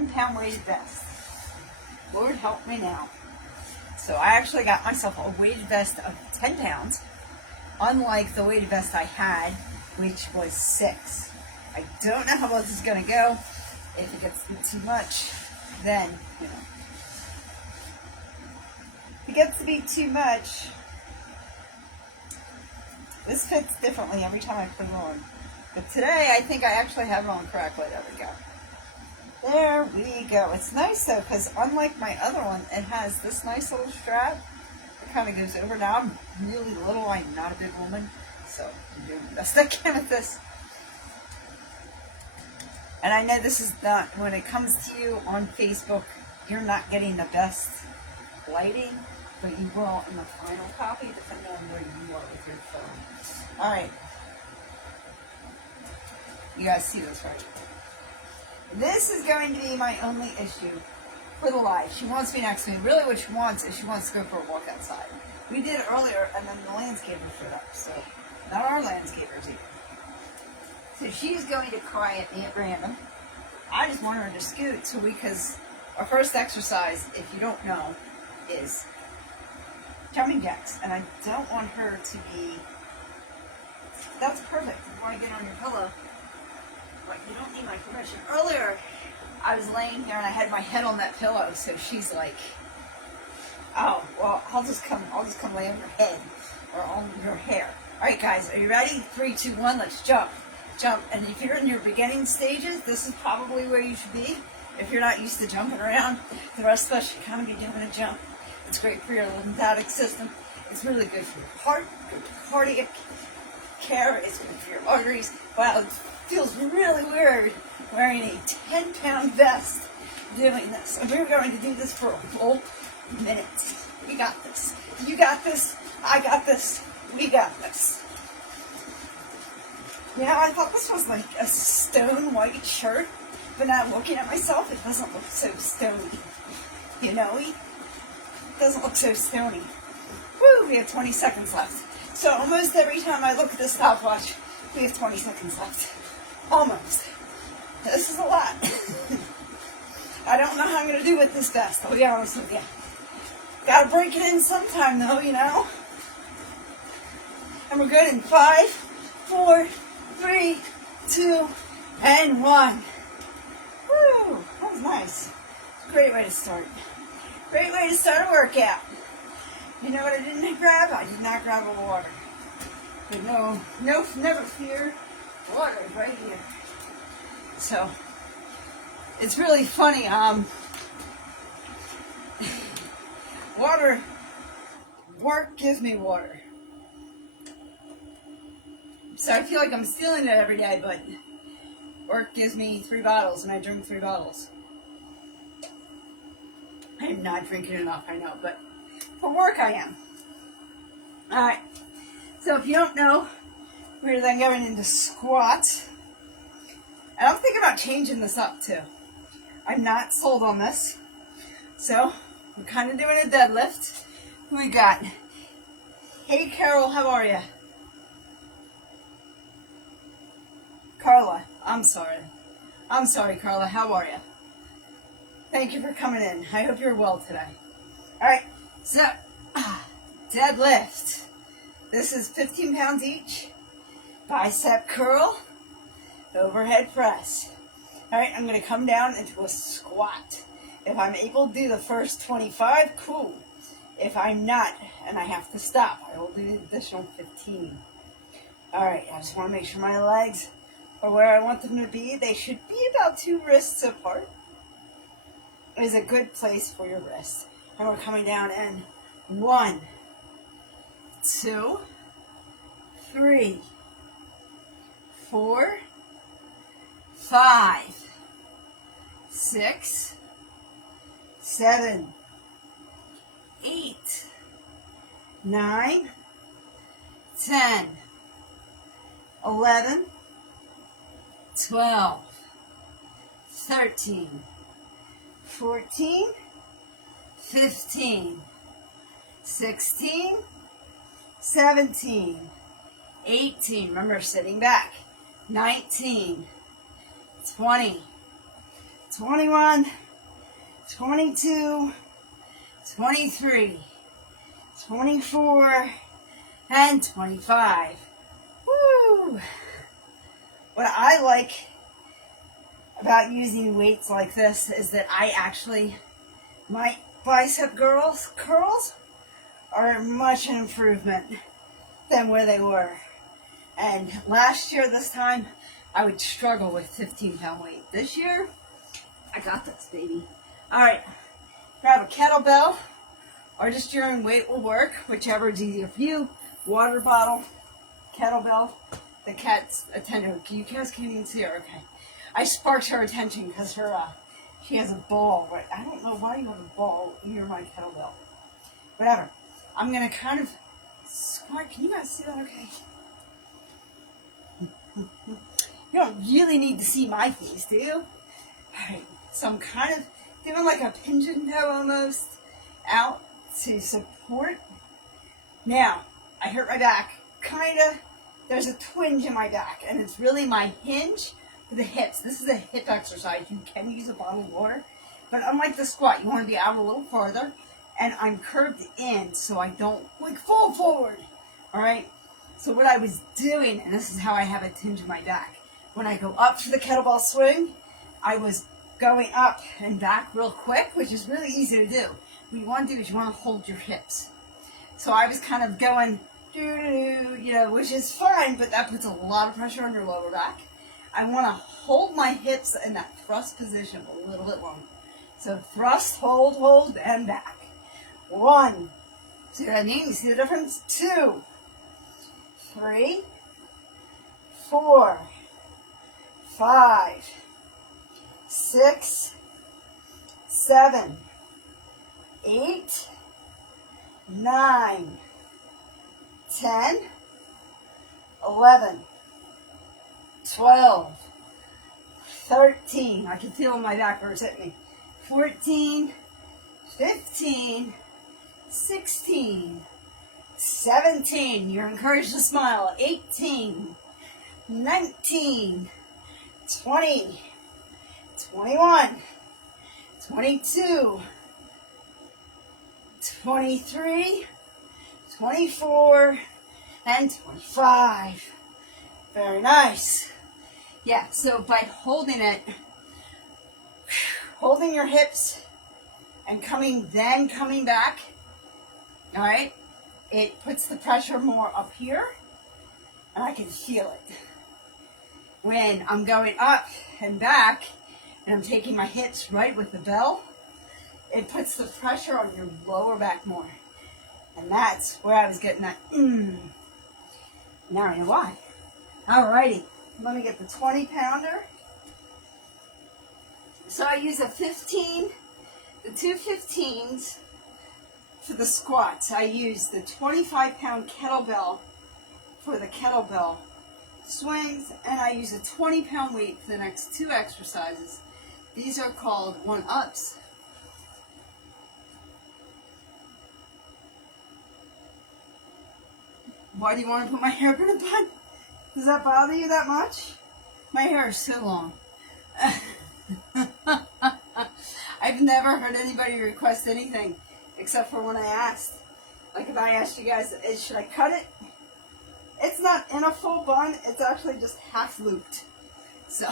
10-pound weighted vest. Lord help me now. So I actually got myself a weighted vest of 10 pounds, unlike the weighted vest I had, which was 6. I don't know how well this is going to go. If it gets too much, then, if it gets to be too much, this fits differently every time I put it on. But today, I think I actually have it on correctly. There we go. There we go. It's nice though, because unlike my other one, it has this nice little strap. It kind of goes over. Now I'm really little. I'm not a big woman, so I'm doing the best I can with this. And I know this is not, when it comes to you on Facebook, you're not getting the best lighting, but you will in the final copy, depending on where you are with your phone. All right. You guys see this, right? This is going to be my only issue for the live. She wants me next to me. Really what she wants is she wants to go for a walk outside. We did it earlier, and then the landscaper showed up, so not our landscapers either. So she's going to cry at me at random. I just want her to scoot because our first exercise, if you don't know, is jumping jacks. And I don't want her to be... That's perfect. Before I get on your pillow, like, you don't need my permission. Earlier, I was laying here and I had my head on that pillow, so she's like, oh, well, I'll just come lay on your head or on your hair. All right, guys, are you ready? 3, 2, 1, let's jump. Jump. And if you're in your beginning stages, this is probably where you should be. If you're not used to jumping around, the rest of us should kind of be doing a jump. It's great for your lymphatic system. It's really good for your heart, good for cardiac care. It's good for your arteries. Wow, it feels really weird wearing a 10-pound vest doing this. And we're going to do this for a full minute. We got this. You got this. I got this. We got this. Yeah, I thought this was like a stone white shirt, but now looking at myself, it doesn't look so stony. You know, it doesn't look so stony. Woo, we have 20 seconds left. So almost every time I look at the stopwatch, we have 20 seconds left. Almost. This is a lot. I don't know how I'm going to do with this vest, I'll be honest with you. Gotta break it in sometime though, you know. And we're good in 5, 4, 3, 2, and 1. Woo! That was nice. Great way to start. Great way to start a workout. You know what I didn't grab? I did not grab a water. But no, never fear. Water is right here. So, it's really funny. Work gives me water. So I feel like I'm stealing it every day, but work gives me 3 bottles, and I drink 3 bottles. I am not drinking enough, I know, but for work I am. Alright, so if you don't know, we're then going into squats. And I'm thinking about changing this up too. I'm not sold on this. So, we're kind of doing a deadlift. Who we got? Hey Carol, how are you? Carla, I'm sorry. I'm sorry, Carla. How are you? Thank you for coming in. I hope you're well today. All right, so deadlift. This is 15 pounds each. Bicep curl, overhead press. All right, I'm going to come down into a squat. If I'm able to do the first 25, cool. If I'm not, and I have to stop, I will do the additional 15. All right, I just want to make sure my legs or where I want them to be. They should be about 2 wrists apart. It is a good place for your wrists. And we're coming down in 1, 2, 3, 4, 5, 6, 7, 8, 9, 10, 11, 12, 13, 14, 15, 16, 17, 18, remember sitting back, 19, 20, 21, 22, 23, 24, and 25. Woo! What I like about using weights like this is that my bicep curls are much an improvement than where they were. And last year, this time, I would struggle with 15-pound weight. This year, I got this, baby. All right, grab a kettlebell, or just your own weight will work, whichever is easier for you. Water bottle, kettlebell. The cat's attention. You guys can't even see her. Okay. I sparked her attention because she has a ball. Right? I don't know why you have a ball near my kettlebell. Whatever. I'm gonna kind of squat. Can you guys see that? Okay. You don't really need to see my face, do you? Alright, so I'm kind of doing like a pigeon toe almost out to support. Now, I hurt my back. Kinda, there's a twinge in my back, and it's really my hinge for the hips. This is a hip exercise. You can use a bottle of water, but unlike the squat, you want to be out a little farther, and I'm curved in so I don't like fall forward. Alright? So what I was doing, and this is how I have a tinge in my back, when I go up for the kettlebell swing, I was going up and back real quick, which is really easy to do. What you want to do is you want to hold your hips. So I was kind of going, which is fine, but that puts a lot of pressure on your lower back. I want to hold my hips in that thrust position a little bit longer. So thrust, hold, and back. 1. See what I mean? You see the difference? 2, 3, 4, 5, 6, 7, 8, 9, 10, 11, 12, 13. I can feel my back hurts hit me. 14, 15, 16, 17. You're encouraged to smile. 18, 19, 20, 21, 22, 23, 24, and 25. Very nice. Yeah, so by holding it, holding your hips and coming back, all right, it puts the pressure more up here, and I can feel it. When I'm going up and back, and I'm taking my hips right with the bell, it puts the pressure on your lower back more. And that's where I was getting that, Now I know why. Alrighty, let me get the 20-pounder. So I use the 2 15s for the squats. I use the 25-pound kettlebell for the kettlebell swings, and I use a 20-pound weight for the next 2 exercises. These are called one-ups. Why do you want to put my hair in a bun? Does that bother you that much? My hair is so long. I've never heard anybody request anything except for when I asked. Like if I asked you guys, should I cut it? It's not in a full bun. It's actually just half looped. So,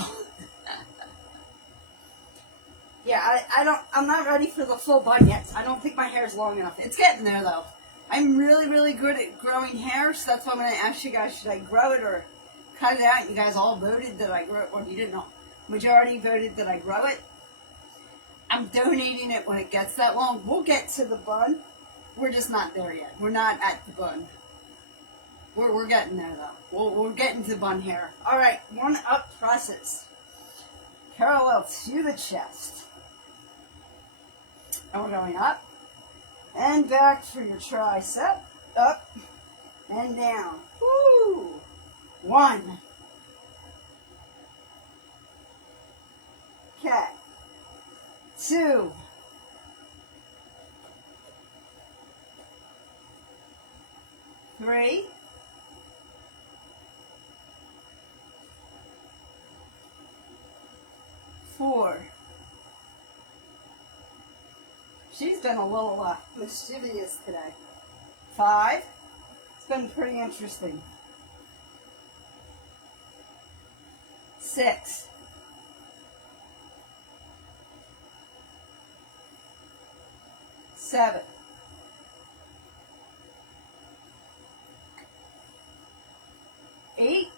yeah, I'm not ready for the full bun yet. I don't think my hair is long enough. It's getting there though. I'm really, really good at growing hair, so that's why I'm going to ask you guys, should I grow it or cut it out? You guys all voted that I grow it, or you didn't know. Majority voted that I grow it. I'm donating it when it gets that long. We'll get to the bun. We're just not there yet. We're not at the bun. We're getting there though. We're getting to bun hair. All right, 1-up presses. Parallel to the chest. And we're going up and back for your tricep. Up and down. Woo! 1. Okay. 2. 3. 4. She's been a little mischievous today. 5. It's been pretty interesting. 6. 7. 8.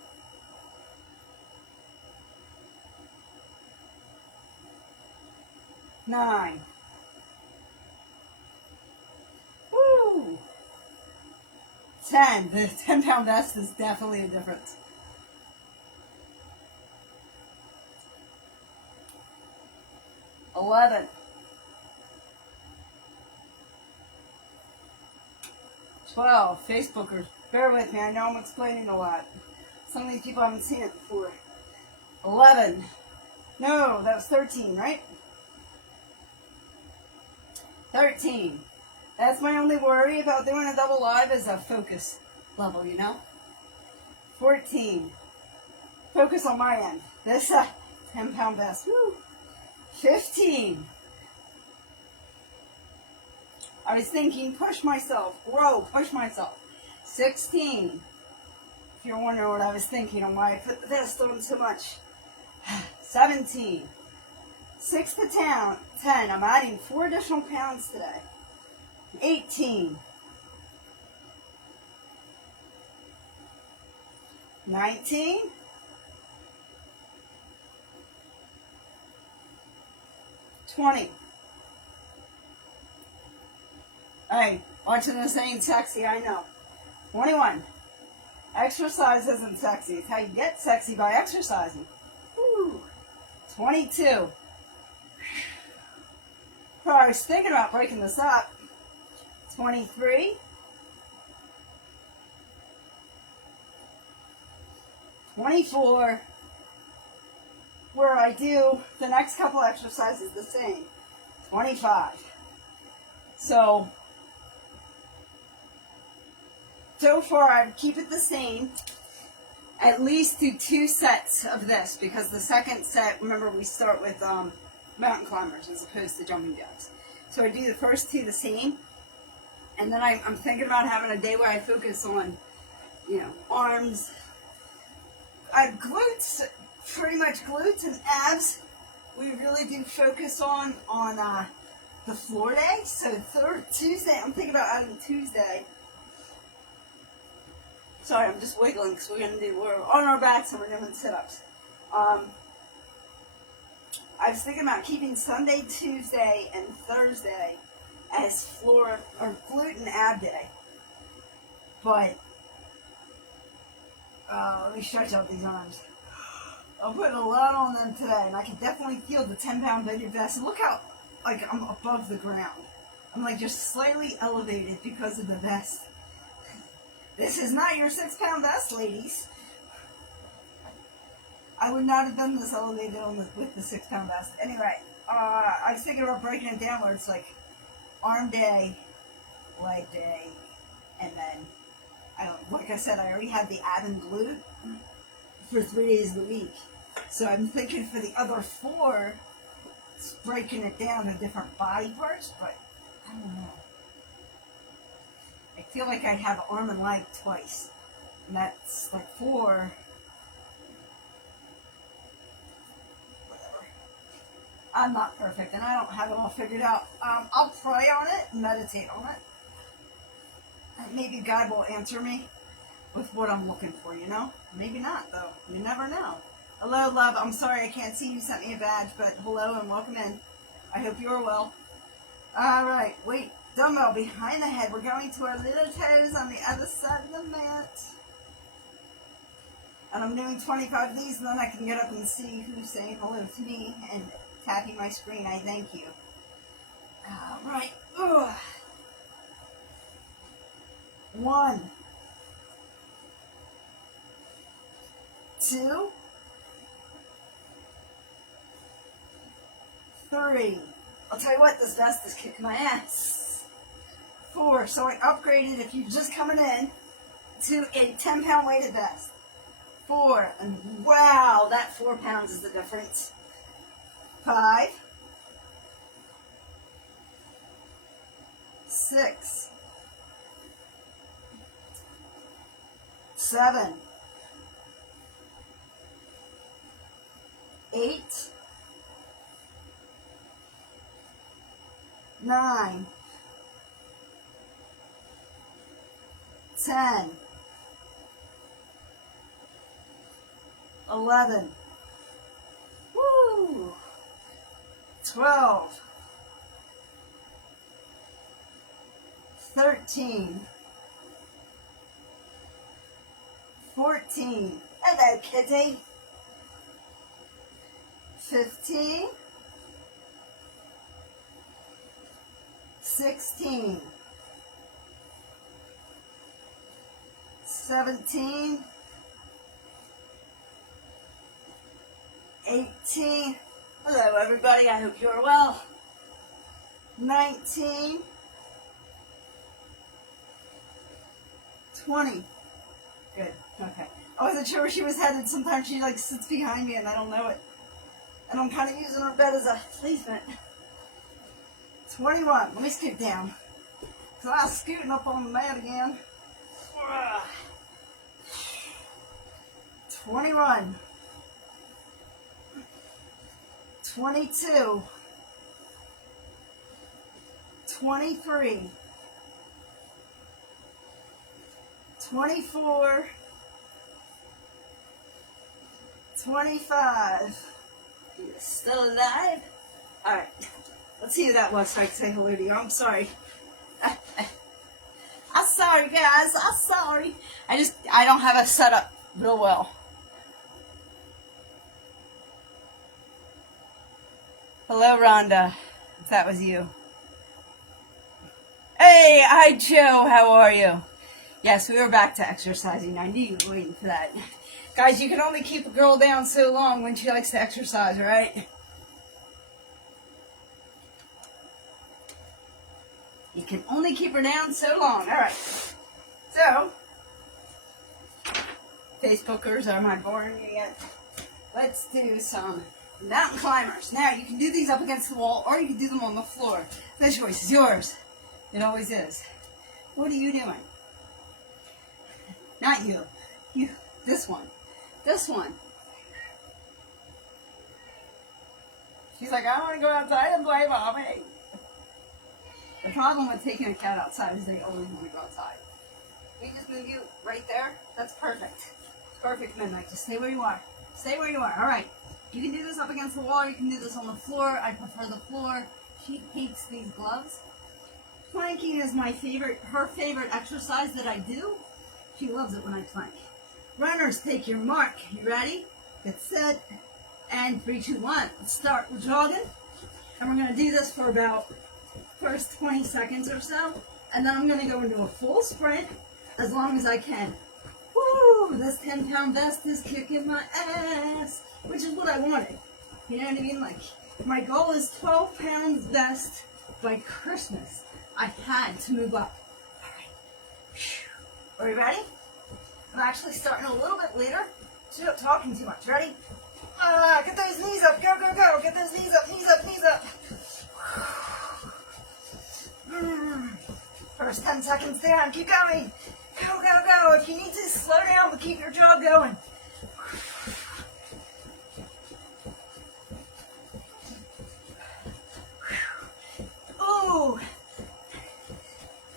9. Woo! 10. The 10-pound vest is definitely a difference. 11. 12. Facebookers, bear with me. I know I'm explaining a lot. Some of these people haven't seen it before. 11. No, that was 13, right? 13. That's my only worry about doing a double live is a focus level, you know? 14. Focus on my end. This 10-pound vest. Woo. 15. I was thinking, push myself, grow, push myself. 16. If you're wondering what I was thinking and why I put the vest on so much. 17. 6 to 10. I'm adding 4 additional pounds today. 18. 19. 20. Hey, watching this ain't sexy, I know. 21. Exercise isn't sexy. It's how you get sexy by exercising. Woo. 22. I was thinking about breaking this up. 23. 24. Where I do the next couple exercises the same. 25. So far I would keep it the same. At least do 2 sets of this because the second set, remember we start with mountain climbers as opposed to jumping jacks. So I do the first 2 the same, and then I'm thinking about having a day where I focus on, arms, glutes, pretty much glutes and abs. We really do focus on the floor day. So Tuesday, I'm thinking about adding Tuesday. Sorry, I'm just wiggling because we're on our backs and we're doing sit-ups. I was thinking about keeping Sunday, Tuesday, and Thursday as floor or glute and ab day. But let me stretch out these arms. I'm putting a lot on them today, and I can definitely feel the 10-pound weighted vest. And look how I'm above the ground. I'm just slightly elevated because of the vest. This is not your 6-pound vest, ladies. I would not have done this elevated with the 6-pound vest. Anyway, I was thinking about breaking it down where it's arm day, leg day, and then, like I said, I already had the ab and glute for 3 days of the week. So I'm thinking for the other 4, it's breaking it down to different body parts, but I don't know. I feel like I'd have arm and leg twice. And that's 4. Whatever. I'm not perfect and I don't have it all figured out. I'll pray on it and meditate on it. And maybe God will answer me with what I'm looking for, Maybe not, though. You never know. Hello, love. I'm sorry I can't see you sent me a badge, but hello and welcome in. I hope you are well. All right. Wait. Dumbbell behind the head. We're going to our little toes on the other side of the mat. And I'm doing 25 of these, and then I can get up and see who's saying hello to me and tapping my screen. I thank you. All right. Ugh. 1, 2, 3. I'll tell you what, this vest is kicking my ass. 4. So I upgraded, if you're just coming in, to a 10-pound weighted vest. 4. And wow, that 4 pounds is the difference. 5. 6, 7, 8, 9, 10, 11, woo, 12, 13, 14, hello kitty, 15, 16, 17, 18, hello everybody, I hope you're well, 19, 20, good, okay. I wasn't sure where she was headed. Sometimes she like sits behind me and I don't know it. And I'm kind of using her bed as a placement. 21, let me scoot down. So I was scooting up on the mat again. 21, 22, 23, 24, 25. You're still alive? Alright. Let's see who that was so I can say hello to you. I'm sorry. I'm sorry, guys. I'm sorry. I don't have it set up real well. Hello, Rhonda. If that was you. Hey, hi, Joe. How are you? Yes, we were back to exercising. I knew you were waiting for that. Guys, you can only keep a girl down so long when she likes to exercise, right? You can only keep her down so long. All right. So, Facebookers, am I boring you yet? Let's do some mountain climbers. Now, you can do these up against the wall, or you can do them on the floor. The choice is yours. It always is. What are you doing? Not you. You. This one. This one. She's like, I want to go outside and play, Mommy. The problem with taking a cat outside is they always want to go outside. We just move you right there. That's perfect. Perfect, Midnight. Just stay where you are. Stay where you are. All right. You can do this up against the wall. You can do this on the floor. I prefer the floor. She hates these gloves. Planking is my favorite, her favorite exercise that I do. She loves it when I plank. Runners, take your mark. You ready? Get set. And 3, 2, 1. Let's start with jogging. And we're going to do this for about first 20 seconds or so. And then I'm going to go into a full sprint as long as I can. Woo! This 10-pound vest is kicking my ass. Which is what I wanted. You know what I mean? Like, my goal is 12 pounds vest by Christmas. I had to move up. All right. Are you ready? I'm actually starting a little bit later. So you're not talking too much. Ready? Get those knees up. Go, go, go. Get those knees up, knees up, knees up. First 10 seconds down. Keep going. Go, go, go. If you need to, slow down, but keep your jog going. Ooh.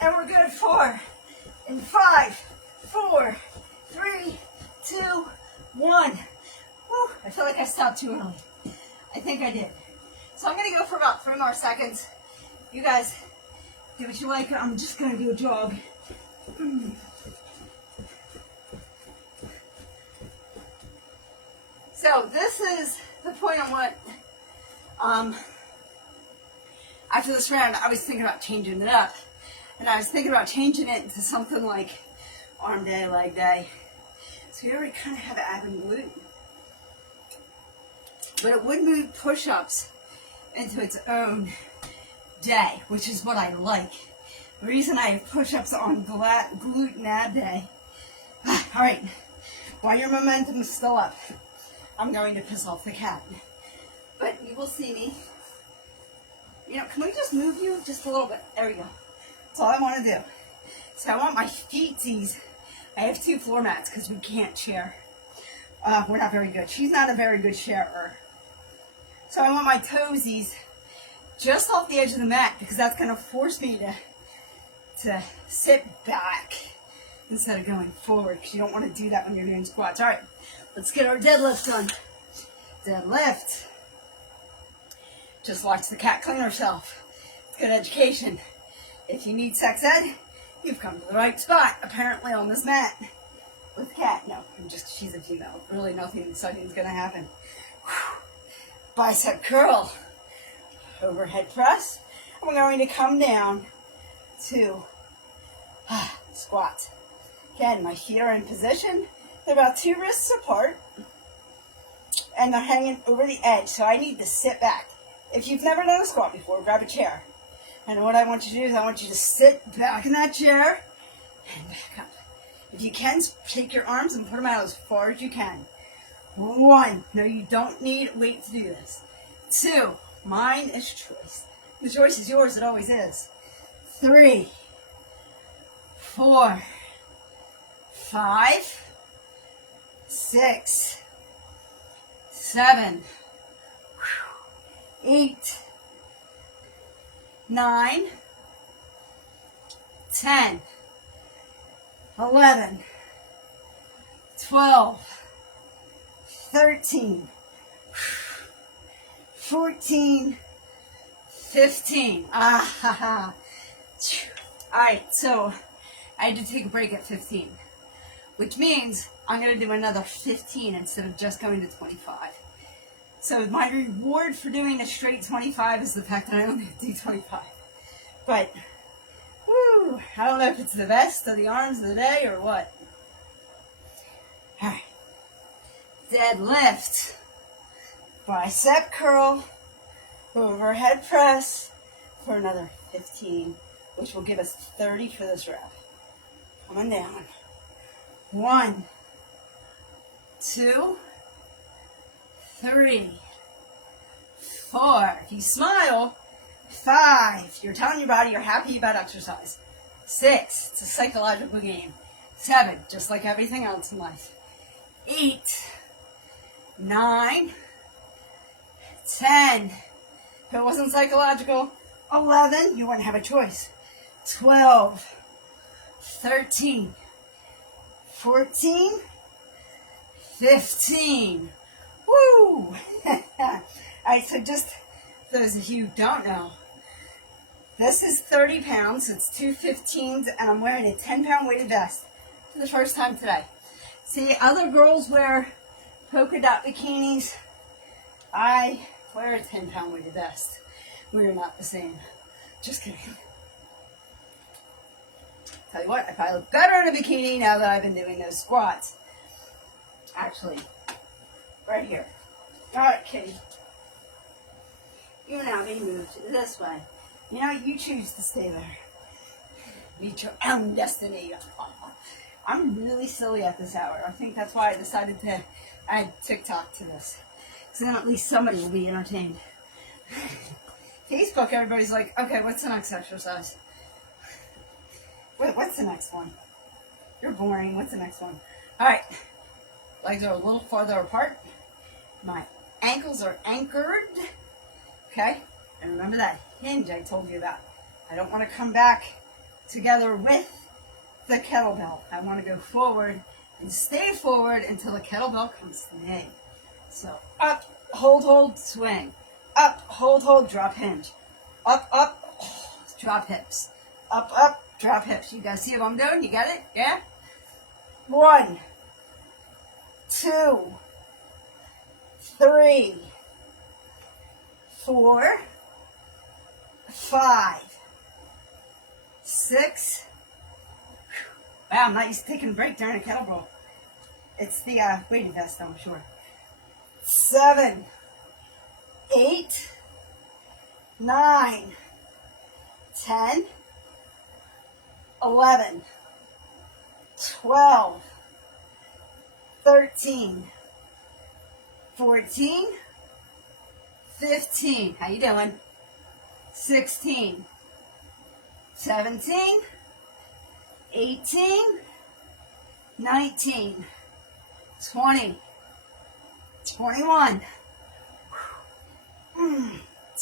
And we're good for in 5, 4, 3, 2, 1. Whew, I feel like I stopped too early. I think I did. So I'm going to go for about 3 more seconds. You guys do what you like. I'm just going to do a jog. So this is the point I want. After this round, I was thinking about changing it up. And I was thinking about changing it to something like arm day, leg day. So we already kind of have ab and glute. But it would move push-ups into its own day, which is what I like. The reason I have push-ups on glute and ab day. All right, while your momentum is still up, I'm going to piss off the cat. But you will see me. You know, can we just move you just a little bit? There we go. That's all I want to do. So I want my feetsies. I have 2 floor mats because we can't share. We're not very good. She's not a very good sharer. So I want my toesies just off the edge of the mat because that's going to force me to sit back instead of going forward because you don't want to do that when you're doing squats. All right, let's get our deadlift done. Deadlift. Just watch the cat clean herself. It's good education. If you need sex ed, you've come to the right spot, apparently, on this mat. With cat. No, she's a female. Really nothing exciting is going to happen. Whew. Bicep curl. Overhead press. I'm going to come down to squat. Again, my feet are in position. They're about 2 wrists apart. And they're hanging over the edge, so I need to sit back. If you've never done a squat before, grab a chair. And what I want you to do is I want you to sit back in that chair and back up. If you can, take your arms and put them out as far as you can. 1. No, you don't need weight to do this. 2. Mine is choice. The choice is yours. It always is. 3, 4, 5, 6, 7, 8, 9, 10, 11, 12, 13, 14, 15. All right, so I had to take a break at 15, which means I'm going to do another 15 instead of just going to 25. So my reward for doing a straight 25 is the fact that I only do 25. But, woo, I don't know if it's the best of the arms of the day or what. All right. Deadlift. Bicep curl. Overhead press for another 15, which will give us 30 for this rep. Coming down. 1, 2, 3, 4. If you smile, 5. You're telling your body you're happy about exercise. 6. It's a psychological game. 7. Just like everything else in life. 8, 9, 10. If it wasn't psychological, 11. You wouldn't have a choice. 12, 13, 14, 15. Woo! Alright, so just those of you who don't know, this is 30 pounds, it's 2 15s, and I'm wearing a 10-pound weighted vest for the first time today. See, other girls wear polka dot bikinis. I wear a 10-pound weighted vest. We're not the same. Just kidding. Tell you what, I probably look better in a bikini now that I've been doing those squats. Actually, right here. All right, kitty. You now be moved this way. You know, you choose to stay there. Meet your own destiny. I'm really silly at this hour. I think that's why I decided to add TikTok to this. So then at least somebody will be entertained. Facebook, everybody's like, okay, what's the next exercise? What's the next one? You're boring. What's the next one? All right. Legs are a little farther apart. My ankles are anchored. Okay? And remember that hinge I told you about. I don't want to come back together with the kettlebell. I want to go forward and stay forward until the kettlebell comes to me. So up, hold, swing. Up, hold, drop hinge. Up, drop hips. Up, drop hips. You guys see what I'm doing? You get it? Yeah? 1, 2, 3, 4, 5, 6. Wow, I'm not used to taking a break during a kettlebell. It's the weighted vest, I'm sure. 7, 8, 9, 10, 11, 12, 13, 14, 15. How you doing? 16, 17, 18, 19, 20, 21,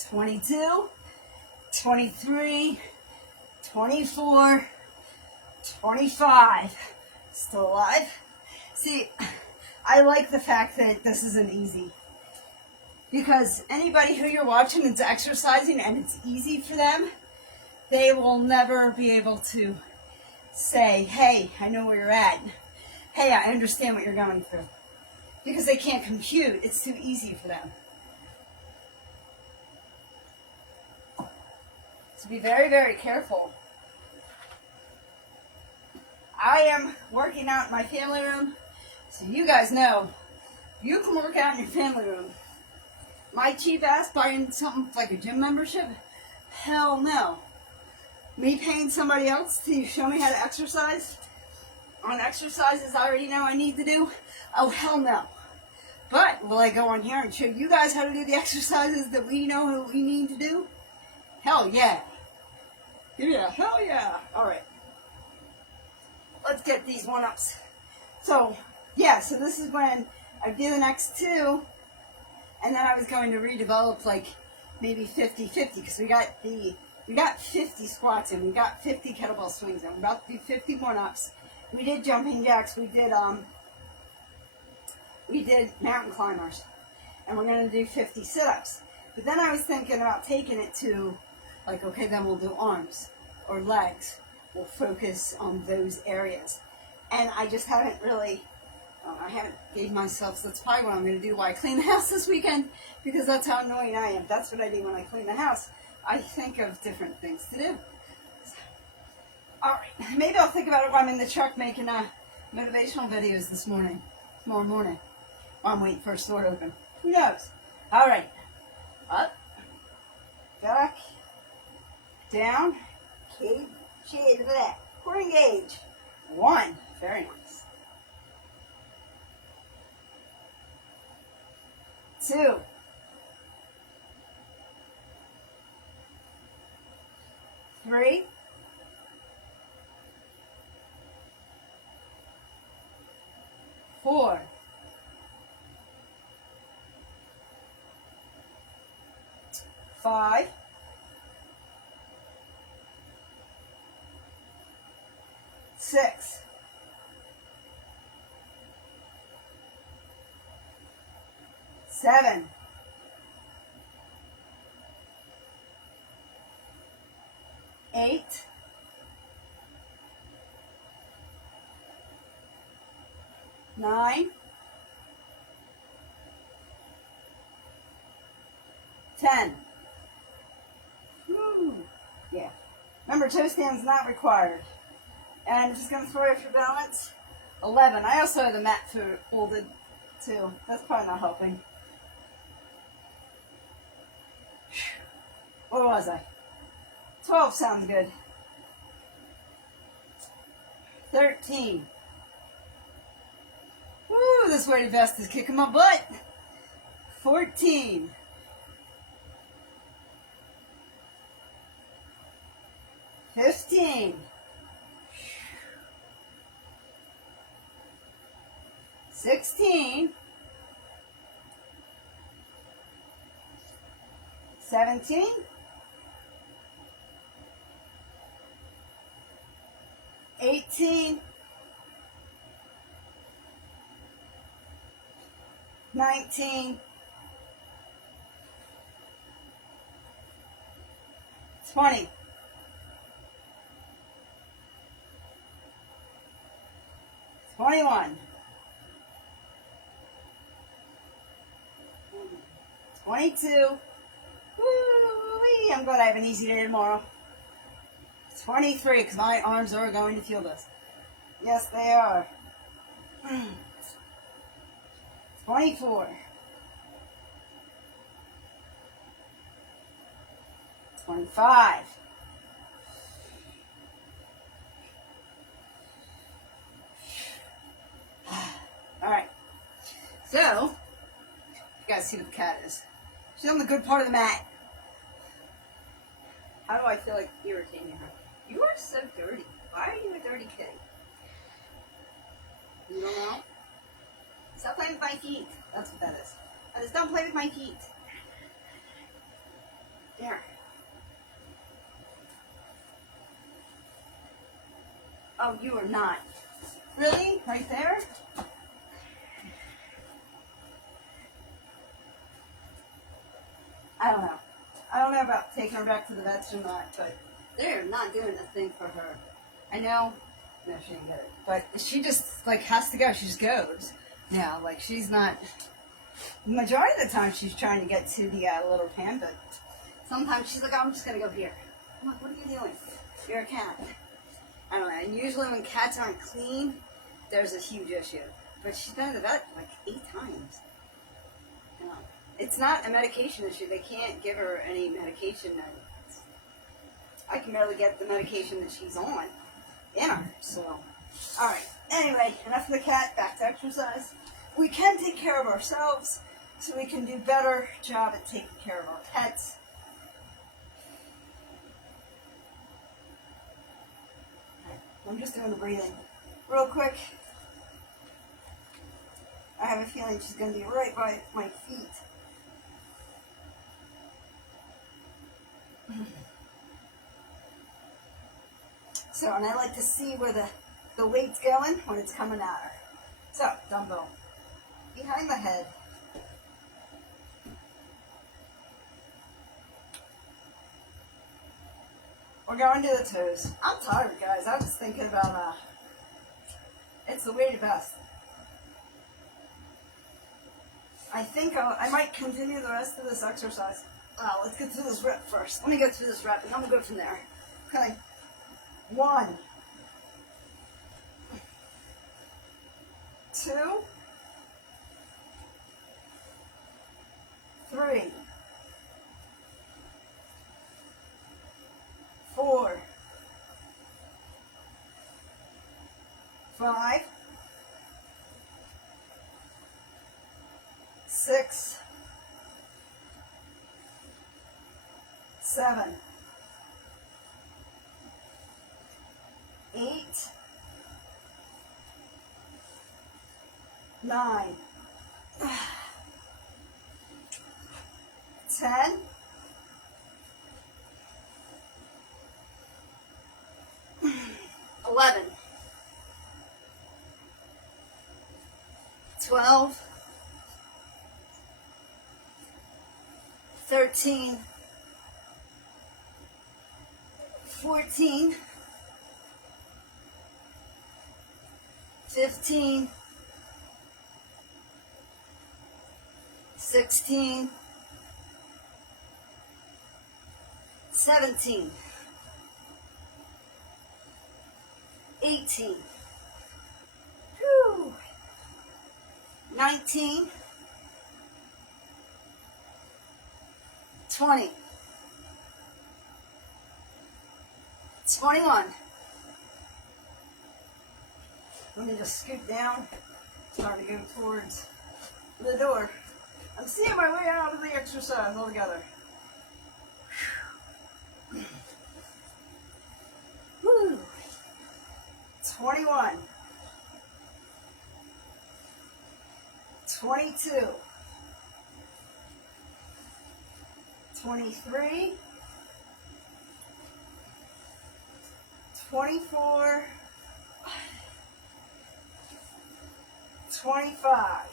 22, 23, 24, 25. Still alive? See, I like the fact that this isn't easy. Because anybody who you're watching that's exercising and it's easy for them, they will never be able to say, hey, I know where you're at. Hey, I understand what you're going through. Because they can't compute. It's too easy for them. So be very, very careful. I am working out in my family room. So you guys know, you can work out in your family room. My cheap ass buying something like a gym membership? Hell no. Me paying somebody else to show me how to exercise on exercises I already know I need to do? Oh, hell no. But will I go on here and show you guys how to do the exercises that we know we need to do? Hell yeah. Yeah, hell yeah. All right. Let's get these one-ups. So, yeah, so this is when I do the next two, and then I was going to redevelop like maybe 50-50, because we got 50 squats in, we got 50 kettlebell swings in, we're about to do 50 one-ups. We did jumping jacks, we did mountain climbers, and we're going to do 50 sit-ups. But then I was thinking about taking it to, like, okay, then we'll do arms or legs. We'll focus on those areas. And I just haven't really, I haven't gave myself, so that's probably what I'm going to do while I clean the house this weekend, because that's how annoying I am. That's what I do when I clean the house. I think of different things to do. So, all right, maybe I'll think about it while I'm in the truck making motivational videos tomorrow morning. While I'm waiting for a store to open. Who knows? All right. Up, back, down, cage, shade, look at that. Core engage. 1. Very nice. 2. 3. 4. 5. 6. 7. 8. 9. 10. Woo. Yeah. Remember, toe stand's not required. And just going to throw it for balance. 11. I also have the mat folded too. That's probably not helping. Where was I? 12 sounds good. 13. Woo, this weighted vest is kicking my butt. 14. 15. 16. 17. 18. 19. 20. 21. 22. Woo-wee. I'm glad I have an easy day tomorrow. 23, because my arms are going to feel this. Yes, they are. 24. 25. 'Alright. So, you guys see what the cat is. She's on the good part of the mat. How do I feel like irritating her? You are so dirty. Why are you a dirty kitty? You don't know? Stop playing with my feet. That's what that is. That is, don't play with my feet. There. Oh, you are not. Really? Right there? I don't know. I don't know about taking her back to the vets or not, but they're not doing a thing for her. I know. No, she didn't get it. But she just, like, has to go. She just goes now. Like, she's not... Majority of the time, she's trying to get to the little pen, but sometimes she's like, oh, I'm just going to go here. I'm like, what are you doing? You're a cat. I don't know. And usually when cats aren't clean, there's a huge issue. But she's been to the vet, like, 8 times. You know, it's not a medication issue. They can't give her any medication. I can barely get the medication that she's on in her. So, all right. Anyway, enough of the cat. Back to exercise. We can take care of ourselves, so we can do a better job at taking care of our pets. I'm just doing the breathing real quick. I have a feeling she's going to be right by my feet. So, and I like to see where the weight's going when it's coming at her. So, dumbbell behind the head. We're going to the toes. I'm tired, guys. I was thinking about, it's the way to best. I think I might continue the rest of this exercise. Let's get through this rep first. Let me go through this rep, and then we'll go from there. Okay. 1, 2, 3, 4, 5, 6, 7, 8, 9, 10, 11, 12, 13, 14, 15, 16, 17, 18, 19, 20, 21. Let me just scoot down, start to go towards the door. I'm seeing my way out of the exercise altogether. Woo. 21, 22, 23, 24, 25.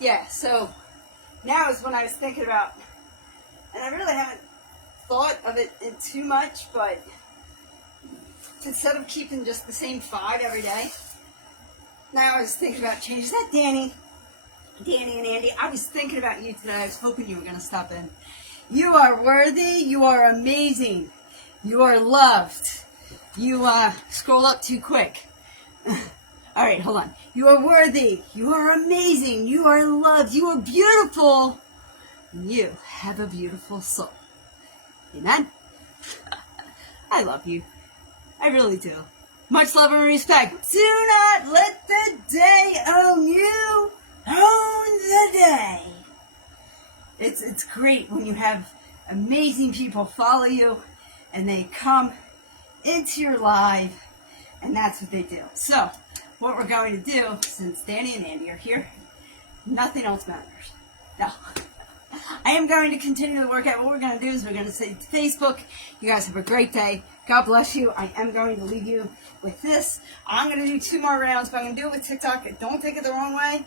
Yeah, so now is when I was thinking about, and I really haven't thought of it in too much, but instead of keeping just the same 5 every day, now I was thinking about changing. Is that Danny? Danny and Andy, I was thinking about you today. I was hoping you were going to stop in. You are worthy. You are amazing. You are loved. You scroll up too quick. All right, hold on. You are worthy. You are amazing. You are loved. You are beautiful. You have a beautiful soul. Amen? I love you. I really do. Much love and respect. Do not let the day own you. Own the day. It's great when you have amazing people follow you and they come into your live, and that's what they do. So, what we're going to do, since Danny and Andy are here, nothing else matters. No. I am going to continue the workout. What we're going to do is we're going to say to Facebook, you guys have a great day. God bless you. I am going to leave you with this. I'm going to do 2 more rounds, but I'm going to do it with TikTok. Don't take it the wrong way.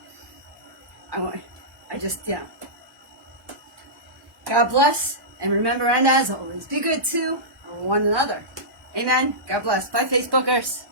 God bless. And remember, and as always, be good to one another. Amen. God bless. Bye, Facebookers.